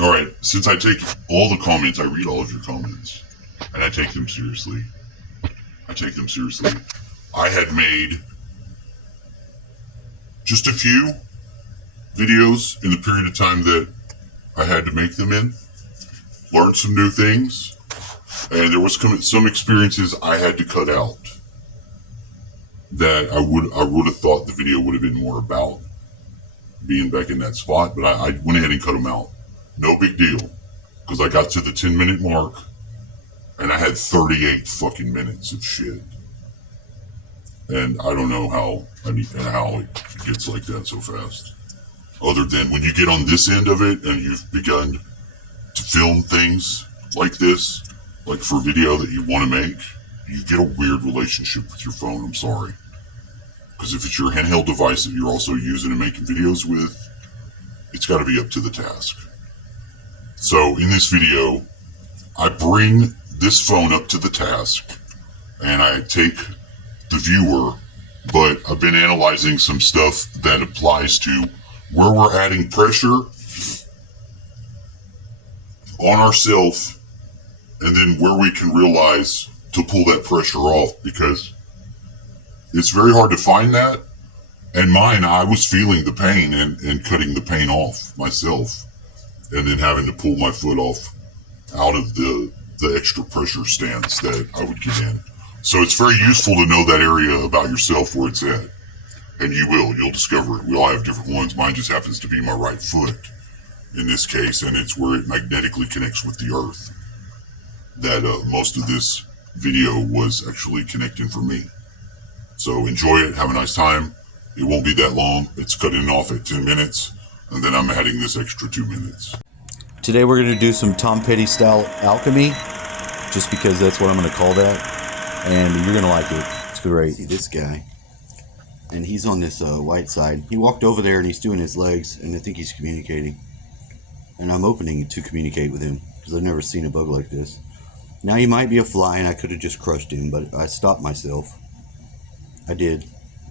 All right, since I take all the comments, I read all of your comments, and I take them seriously. I had made just a few videos in the period of time that I had to make them in. Learned some new things, and there was some experiences I had to cut out that I would have thought the video would have been more about being back in that spot, but I went ahead and cut them out. No big deal, because I got to the 10-minute mark, and I had 38 fucking minutes of shit. And I don't know how it gets like that so fast. Other than when you get on this end of it and you've begun to film things like this, like for video that you want to make, you get a weird relationship with your phone, I'm sorry. Because if it's your handheld device that you're also using and making videos with, it's got to be up to the task. So in this video, I bring this phone up to the task and I take the viewer, but I've been analyzing some stuff that applies to where we're adding pressure on ourselves and then where we can realize to pull that pressure off, because it's very hard to find that. And mine, I was feeling the pain and cutting the pain off myself, and then having to pull my foot off out of the extra pressure stance that I would get in. So it's very useful to know that area about yourself where it's at. And you'll discover it. We all have different ones. Mine just happens to be my right foot in this case, and it's where it magnetically connects with the earth. That most of this video was actually connecting for me. So enjoy it, have a nice time. It won't be that long. It's cutting off at 10 minutes, and then I'm adding this extra 2 minutes. Today we're going to do some Tom Petty style alchemy, just because that's what I'm going to call that. And you're going to like it. It's great. See this guy, and he's on this white side. He walked over there and he's doing his legs, and I think he's communicating. And I'm opening to communicate with him, because I've never seen a bug like this. Now he might be a fly, and I could have just crushed him, but I stopped myself. I did.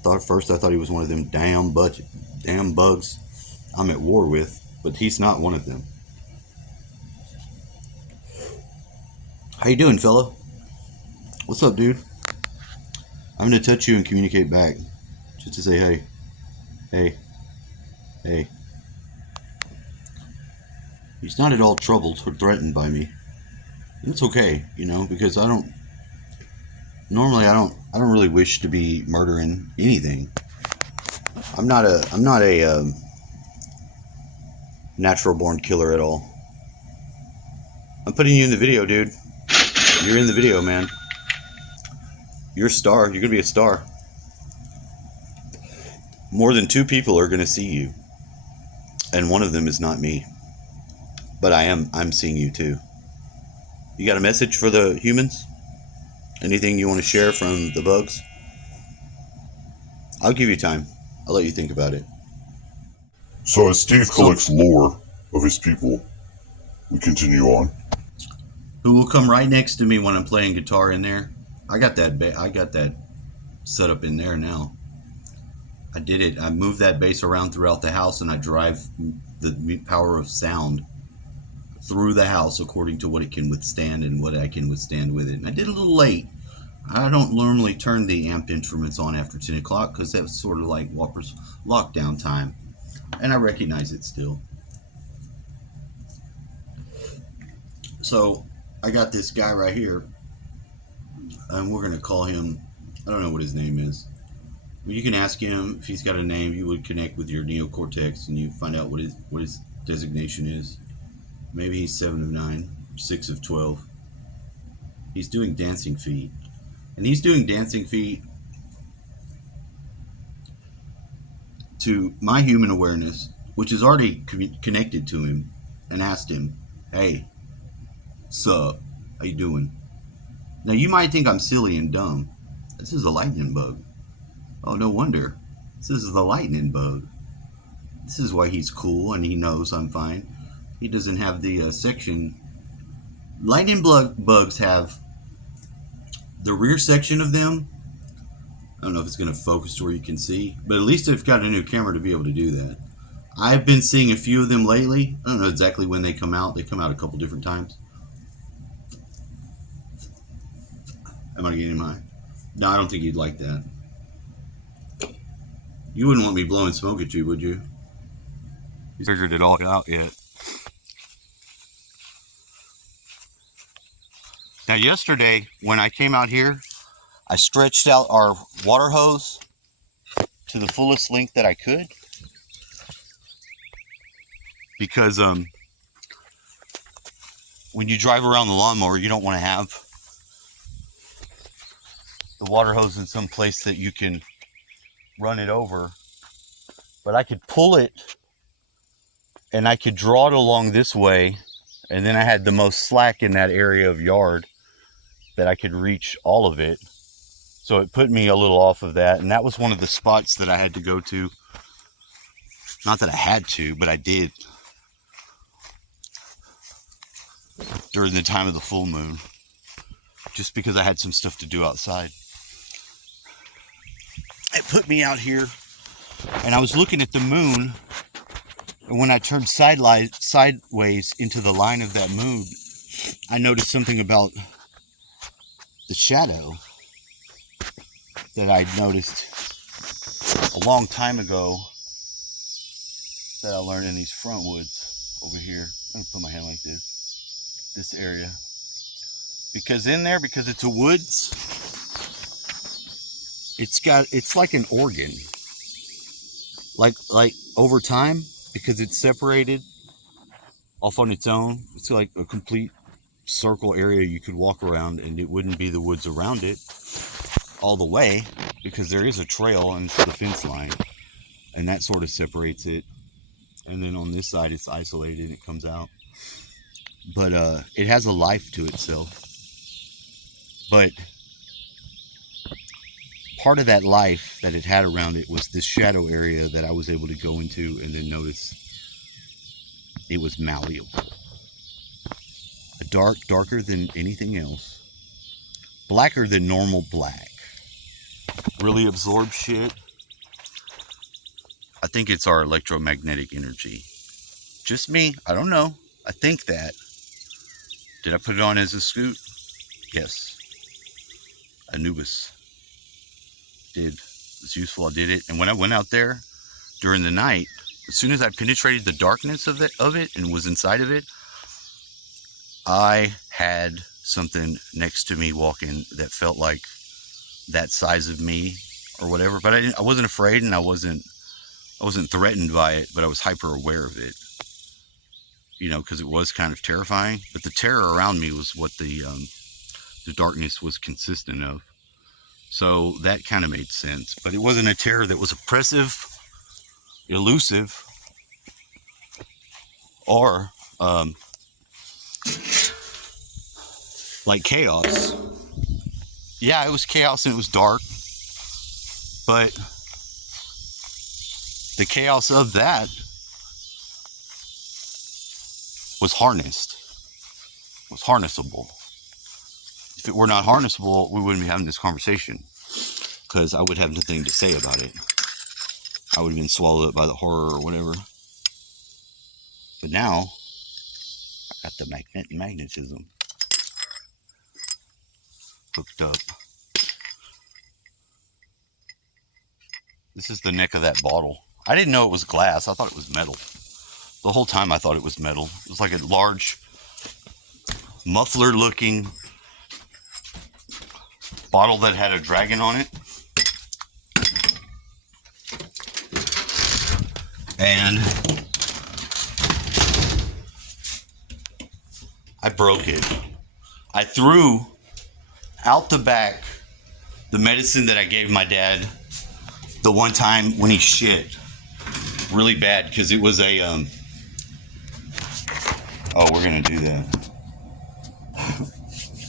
At first I thought he was one of them damn bugs I'm at war with, but he's not one of them. How you doing, fella? What's up, dude? I'm gonna touch you and communicate back, just to say hey. Hey. He's not at all troubled or threatened by me. And it's okay, because I don't really wish to be murdering anything. I'm not a natural born killer at all. I'm putting you in the video, dude. You're in the video, man. You're a star. You're gonna be a star. More than 2 people are gonna see you, and one of them is not me. But I'm seeing you too. You got a message for the humans? Anything you want to share from the bugs? I'll give you time. I'll let you think about it. So as Steve collects lore of his people, we continue on. Who will come right next to me when I'm playing guitar in there? I got that set up in there now. I did it. I moved that bass around throughout the house, and I drive the power of sound through the house according to what it can withstand and what I can withstand with it. And I did a little late. I don't normally turn the amp instruments on after 10 o'clock because that's sort of like Whopper's lockdown time. And I recognize it still. So I got this guy right here, and we're going to call him, I don't know what his name is. Well, you can ask him if he's got a name. You would connect with your neocortex and you find out what his designation is. Maybe he's 7 of 9, 6 of 12. He's doing dancing feet. And he's doing dancing feet to my human awareness, which is already connected to him, and asked him, hey, sup, how you doing? Now you might think I'm silly and dumb. This is a lightning bug. Oh, no wonder. This is the lightning bug. This is why he's cool and he knows I'm fine. He doesn't have the section. Lightning bugs have the rear section of them. I don't know if it's going to focus to where you can see, but at least I've got a new camera to be able to do that. I've been seeing a few of them lately. I don't know exactly when they come out. They come out a couple different times. Am I getting mine? No, I don't think you'd like that. You wouldn't want me blowing smoke at you, would you? You figured it all out yet. Now, yesterday, when I came out here, I stretched out our water hose to the fullest length that I could. Because when you drive around the lawnmower, you don't want to have the water hose in some place that you can run it over. But I could pull it and I could draw it along this way, and then I had the most slack in that area of yard that I could reach all of it. So it put me a little off of that, and that was one of the spots that I had to go to. Not that I had to, but I did during the time of the full moon, just because I had some stuff to do outside. It put me out here, and I was looking at the moon, and when I turned sideways into the line of that moon, I noticed something about the shadow that I'd noticed a long time ago that I learned in these front woods over here. I'm gonna put my hand like this area. Because in there, because it's a woods, it's like an organ. Like over time, because it's separated off on its own, it's like a complete circle area you could walk around, and it wouldn't be the woods around it all the way, because there is a trail into the fence line, and that sort of separates it. And then on this side it's isolated and it comes out, but it has a life to itself. But part of that life that it had around it was this shadow area that I was able to go into and then notice it was malleable. Darker than anything else. Blacker than normal black. Really absorbs shit. I think it's our electromagnetic energy. Just me, I don't know. I think that. Did I put it on as a scoot? Yes. Anubis. Did. It was useful, I did it. And when I went out there during the night, as soon as I penetrated the darkness of it and was inside of it, I had something next to me walking that felt like that size of me or whatever. But I wasn't afraid, and I wasn't threatened by it, but I was hyper aware of it. You know, because it was kind of terrifying. But the terror around me was what the darkness was consistent of. So that kind of made sense. But it wasn't a terror that was oppressive, elusive, or like chaos. Yeah, it was chaos and it was dark, but the chaos of that was harnessable. If it were not harnessable, we wouldn't be having this conversation, because I would have nothing to say about it. I would have been swallowed up by the horror or whatever. But now, I got the magnetism hooked up. This is the neck of that bottle. I didn't know it was glass. I thought it was metal. The whole time I thought it was metal. It was like a large muffler-looking bottle that had a dragon on it. And I broke it. I threw out the back the medicine that I gave my dad the one time when he shit really bad, because it was a oh, we're gonna do that.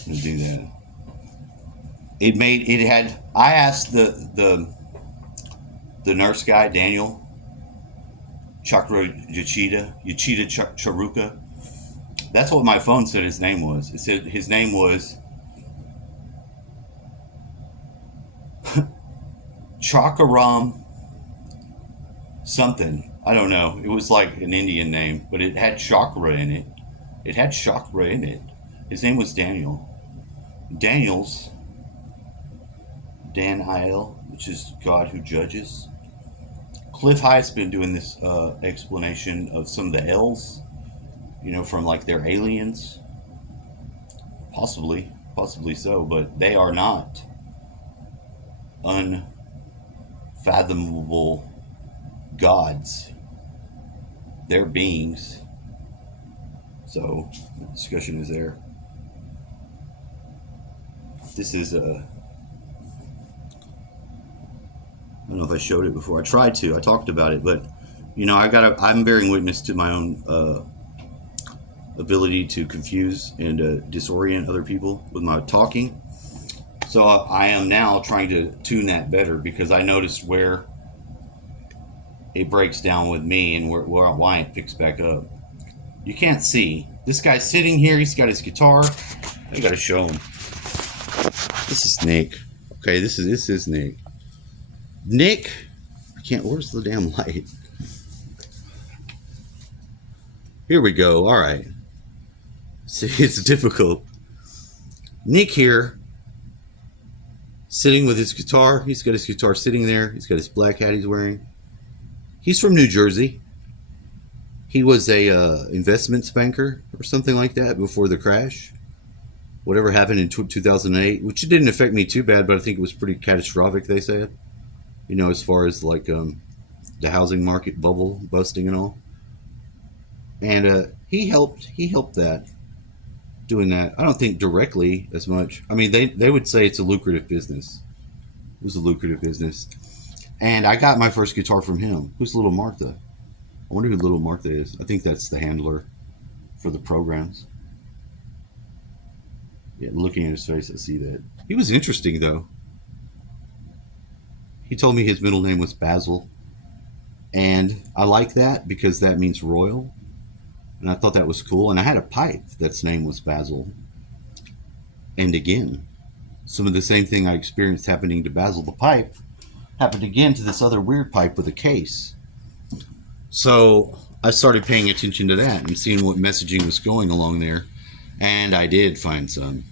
We'll do that. I asked the nurse guy, Daniel Chakra Yachida Charuka. That's what my phone said his name was. It said his name was Chakaram something. I don't know. It was like an Indian name, but it had chakra in it. It had chakra in it. His name was Daniel. Daniel's Dan-I-L, which is God who judges. Cliff Hight's been doing this explanation of some of the L's, you know, from like their aliens. Possibly so, but they are not unfathomable gods. They're beings. So, the discussion is there. This is I don't know if I showed it before. I tried to. I talked about it, but you know, I'm bearing witness to my own ability to confuse and disorient other people with my talking. So I am now trying to tune that better, because I noticed where it breaks down with me and why it picks back up. You can't see. This guy's sitting here. He's got his guitar. I got to show him. This is Nick. Okay, this is Nick. Nick, I can't. Where's the damn light? Here we go. All right. See, it's difficult. Nick here, sitting with his guitar. He's got his guitar sitting there. He's got his black hat he's wearing. He's from New Jersey. He was a investments banker or something like that before the crash. Whatever happened in 2008, which didn't affect me too bad, but I think it was pretty catastrophic, they said. You know, as far as like the housing market bubble busting and all. And he helped that, doing that. I don't think directly as much. I mean, they would say it's a lucrative business. It was a lucrative business. And I got my first guitar from him. Who's Little Martha? I wonder who Little Martha is. I think that's the handler for the programs. Yeah, looking at his face, I see that. He was interesting, though. He told me his middle name was Basil. And I like that because that means royal. And I thought that was cool. And I had a pipe that's name was Basil. And again, some of the same thing I experienced happening to Basil the pipe happened again to this other weird pipe with a case. So I started paying attention to that and seeing what messaging was going along there. And I did find some.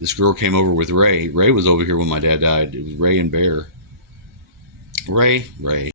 This girl came over with Ray. Ray was over here when my dad died. It was Ray and Bear. Ray.